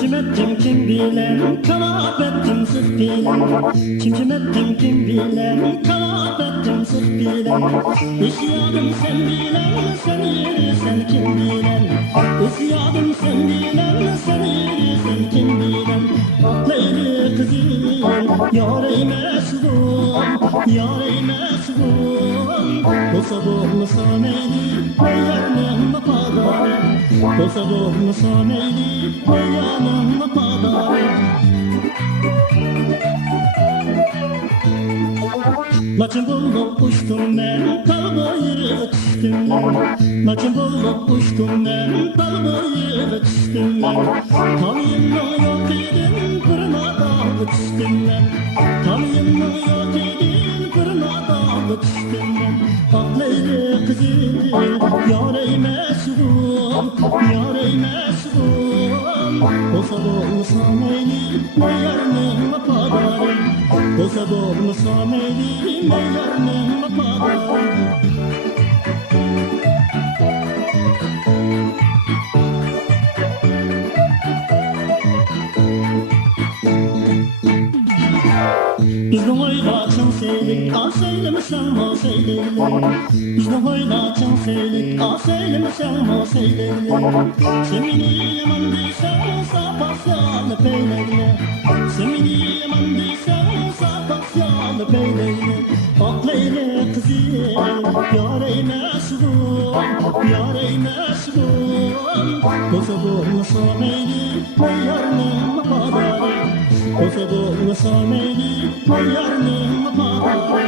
Kim ettim kim bilen, kanat ettim sırf bilen. Kim ettim kim bilen, kanat ettim sırf bilen. İsyadım sen bilen, sen yeri sen kim bilen. İsyadım sen bilen, sen yeri sen kim bilen. Ah leyli kızım, yar eymesdum, yar eymesdum. Olsa bulmasa neydi, ne yarın ne padarım. Olsa bulmasa neydi, ne yarın ne padarım. Laçın bulup uçtum ben, dal boyu düştüm ben. Laçın bulup uçtum ben, dal boyu düştüm ben. Tanıyımla yok edin, kırına dal düştüm ben. Tanıyımla yok edin, kırına dal düştüm ben. Ah leyli kızım, yar eymesdum, yar eymesdum. Olsa bulmasa neyli, ne yarın ne padarım. Olsa bulmasa neyli, ne yarın ne padarım. Bizden oylaçın seylik, aseylemişen o seyleyle. Bizden oylaçın seylik, aseylemişen o seyleyle. Semini yaman deysen, sapasyalı peyleyle. Semini yaman deysen, sapasyalı peyleyle. Ah leyle kızım, yar eymesdum, yar eymesdum. Olsa bulmasa neydi, ne yarın ne padarım. Olsa bulmasa neydi, ne yarın ne padarım.